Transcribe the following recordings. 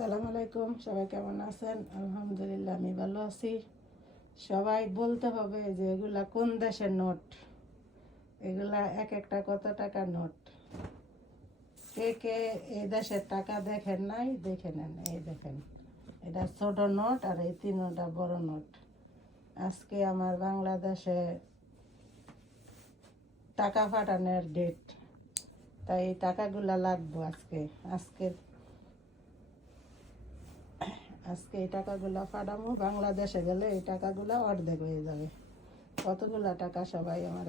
আসসালামু আলাইকুম, সবাই কেমন আছেন? আলহামদুলিল্লাহ আমি ভালো আছি। সবাই বলতে হবে যে এগুলা কোন দেশের নোট, এগুলা এক একটা কত টাকার নোট। কে কে এই দেশের টাকা দেখেন নাই, দেখে নেন। এই দেখেন, এটা ছোট নোট আর এই তিনটা বড় নোট। আজকে আমার বাংলাদেশে টাকা পাঠানোর ডেট, তাই এই টাকাগুলা লাগবো আজকে। আজকে আজকে এই টাকাগুলা পাঠাবো। বাংলাদেশে গেলে এই টাকাগুলা অর্ধেক হয়ে যাবে। কতগুলা টাকা সবাই আমার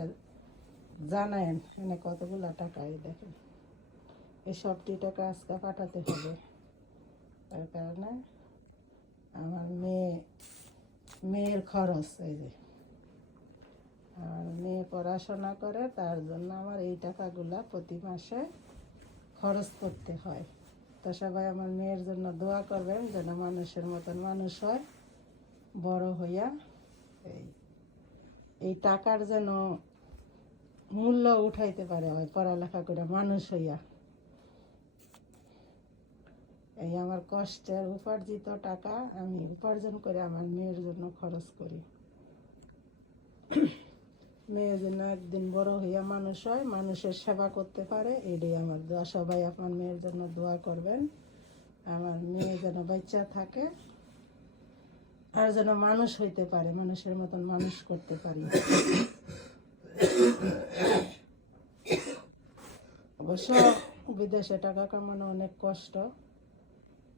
জানায়েন, মানে কতগুলা টাকা। এই দেখেন, এই সবটি টাকা আজকে পাঠাতে হবে। তার কারণে আমার মেয়ের খরচ, এই যে আমার মেয়ে পড়াশোনা করে, তার জন্য আমার এই টাকাগুলা প্রতি মাসে খরচ করতে হয়। তো সবাই আমার মেয়ের জন্য দোয়া করবেন যেন মানুষের মতন মানুষ হয়, বড় হইয়া এই টাকার যেন মূল্য উঠাইতে পারে, হয় পড়ালেখা করে মানুষ হইয়া। এই আমার কষ্টের উপার্জিত টাকা আমি উপার্জন করে আমার মেয়ের জন্য খরচ করি। মেয়ে যেন একদিন বড় হইয়া মানুষ হয়, মানুষের সেবা করতে পারে, এটাই আমার দোয়া। সবাই আপনার মেয়ের জন্য দোয়া করবেন, আমার মেয়ে যেন বাচ্চা থাকে আর যেন মানুষ হইতে পারে, মানুষের মতন মানুষ করতে পারি। অবশ্য বিদেশে টাকা কামানো অনেক কষ্ট,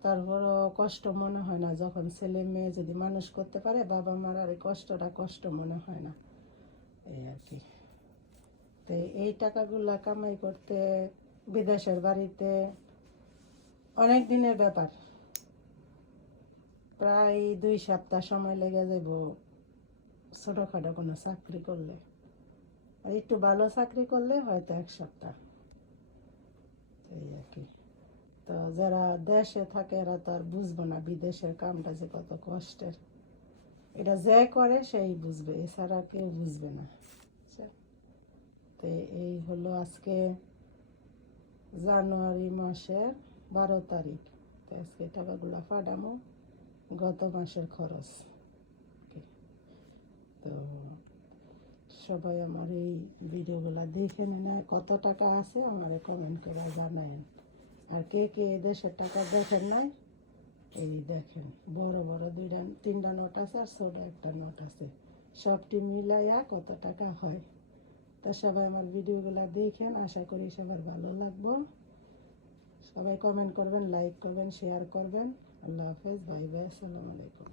তারপরও কষ্ট মনে হয় না যখন ছেলে মেয়ে যদি মানুষ করতে পারে। বাবা মার আর এই কষ্টটা কষ্ট মনে হয় না, এই আর কি। তো এই টাকাগুলা কামাই করতে বিদেশের বাড়িতে অনেক দিনের ব্যাপার, প্রায় 2 সপ্তাহ সময় লেগে যাব ছোটোখাটো কোনো চাকরি করলে। আর একটু ভালো চাকরি করলে হয়তো 1 সপ্তাহ, এই আর কি। তো যারা দেশে থাকে এরা তো আর বুঝবো না বিদেশের কামটা যে কত কষ্টের। এটা যে করে সেই বুঝবে, এছাড়া কেউ বুঝবে না। তো এই হলো আজকে জানুয়ারি মাসের 12 তারিখ। তো আজকে টাকাগুলো পাঠামো, গত মাসের খরচ। তো সবাই আমার এই ভিডিওগুলো দেখে নেন, কত টাকা আছে আমার কমেন্ট করে জানায়েন। আর কে কে দেশের টাকা দেখেন নাই, এই দেখেন বড় বড় 2-3টা নোট আছে আর ছোট একটা নোট আছে, সবটি মিলাইয়া কত টাকা হয়। তা সবাই আমার ভিডিওগুলো দেখেন, আশা করি সবার ভালো লাগবো। সবাই কমেন্ট করবেন, লাইক করবেন, শেয়ার করবেন। আল্লাহ হাফেজ, বাই বাই, আসসালামু আলাইকুম।